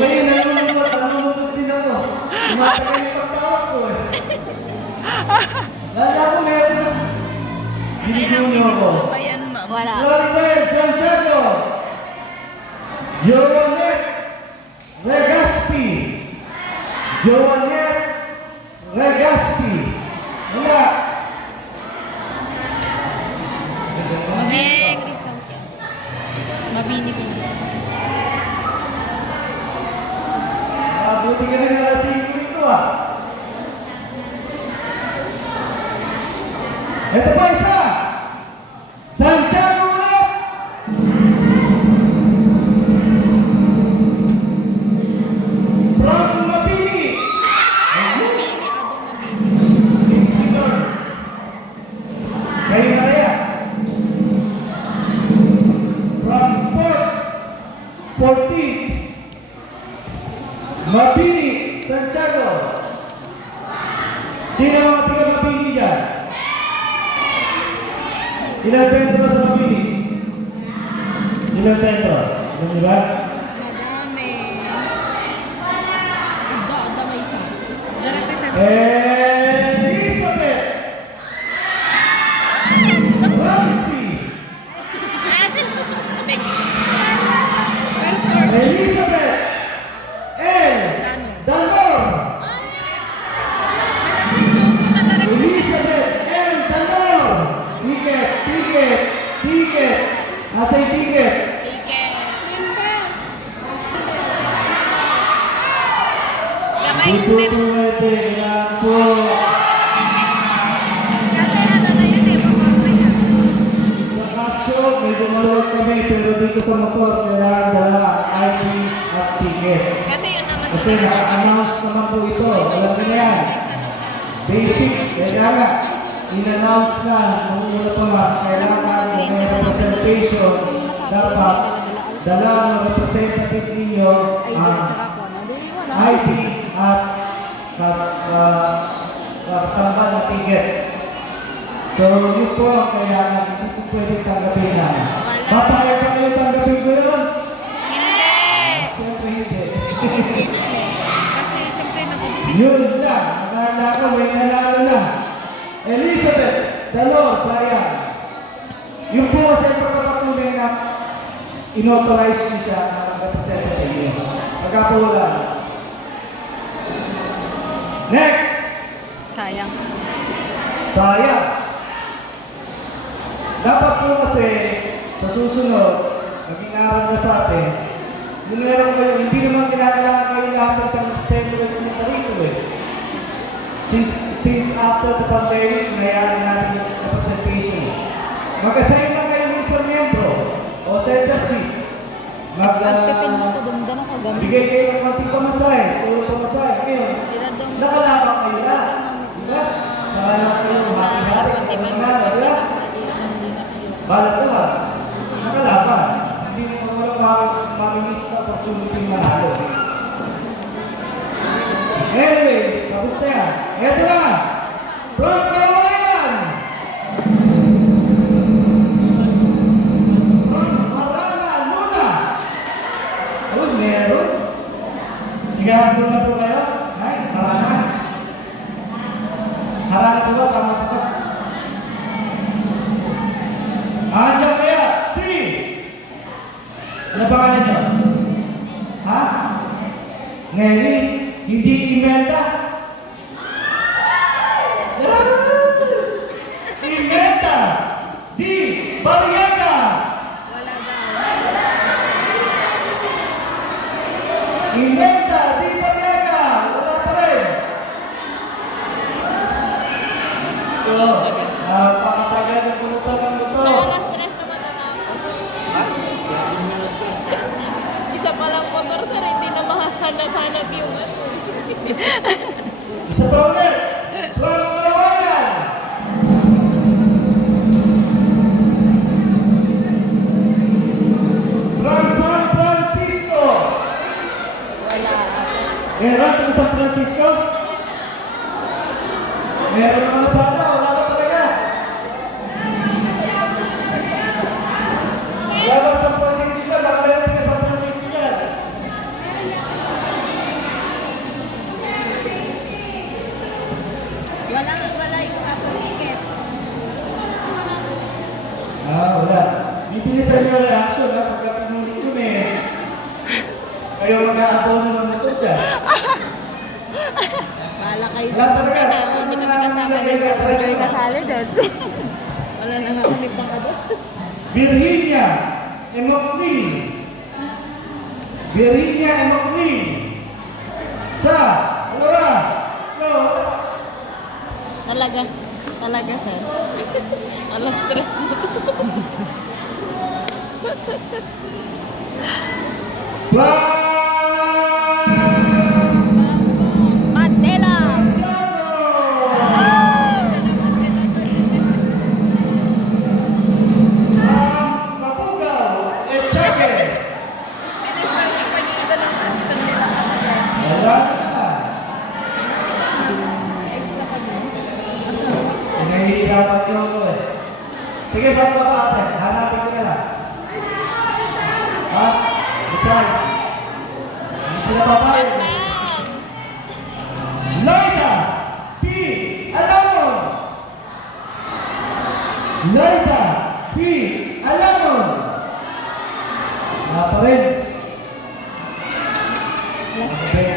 ngayon, nalulunod din ako. Tumatagal yung pagtawag ko eh. Lala ko meron. Binigyan niyo ako. Wala. Floribel Santiago. Joanet Regaspi. Joanet Regaspi. Wala. Mabini ko. Buti ka na nalasing ko ito ah. Ito pa isa. Santiago ulit. From Mabini. Kayo na kaya. From Port 14. Mabini, Santiago. Sino mga tiga Mabini dyan? Ilang sentro sa Mabini? Ilang sentro? Alam niyo ba? Madami. May isa. Represent. Elizabeth! Ramsey! Elizabeth! Danor! Elizabeth L. Danor! Ticket! Asay ticket! Ito pwede lang po. Sa kasyo, medyo maluwag kami, pero dito sa motor, kailangan dala ID at ticket. Kasi naka-announce naman po ito. Alam niyo yan. Basic, kailangan. In-announce na, nung una pa nga, kailangan may representation. Dapat, dala ng representative ninyo ang ID at tambal na ticket. So, yun po ang kailangan. Hindi po pwede tanggapin na. Papayag pa kayo tanggapin ko yun? Siyempre hindi. Yun lang. Akala ko may nalalo na. Elizabeth, Dalor, sayang. Yung po kasi pagpapatunay na inauthorize niya siya na mag-represent sa inyo. Pagkapula. Next! Sayang. Sayang. Dapat po kasi sa susunod, maging aral na sa atin, kung meron kayo, hindi naman kinakailangan kayo lahat sa isang sentro ng rito eh. Since after the pandemic, nayaan natin yung representation. Mag-assign lang kayo ng isang miyembro o center seat. Pagpipin mo ito doon, gano'n kagamit. Bigay kayo ng konting pamasahe, puro pamasahe. Ngayon, nakalabang kayo lang. Diba? Nakalabang kayo, hati-hati, diba? Balat ko ha, nakalaban. Hindi mo walang maminis na opportunity manalo. Anyway, tapos na yan. Eto na! From Kawayan! From Harana, Luna! Oh, meron. Sigurado na po kayo? Ay, Harana. Harana po ba? Tama po ba? Andiyan kaya? Si! Ano pangalan niyo? Ha? Nelly? Hindi Imelda? Imelda! Di Barriaga! Wala daw. Imelda! Di Barriaga! Wala pa rin! So, napakatagal ng bulutan ng luto. Stress naman na isa palang motor sir, hindi na makahanap-hanap yung ano. Isa pa ulit! From Kawayan! From San Francisco! Wala. Meron sa San Francisco? Meron naman sana, wala ba talaga? Wala ba San Francisco dyan? Baka meron din ka San Francisco dyan. Bahala kayo Wala dyan. talaga. Hindi na, hindi kami kasama Wala dito. talaga. Hindi kami kasali dyan. Wala na nga kami pang ano. Virginia Emocni. Virginia Emocni. Sa, dalawa. Go. Talaga. Talaga, sir. Alas stress mo. Mandela! Sige, saan ka ba ate? Hanapin ko na lang. Ha? Bisan. Hindi sila papayag. Loida P. Alamon. Loida P. Alamon. Wala pa rin. Okay.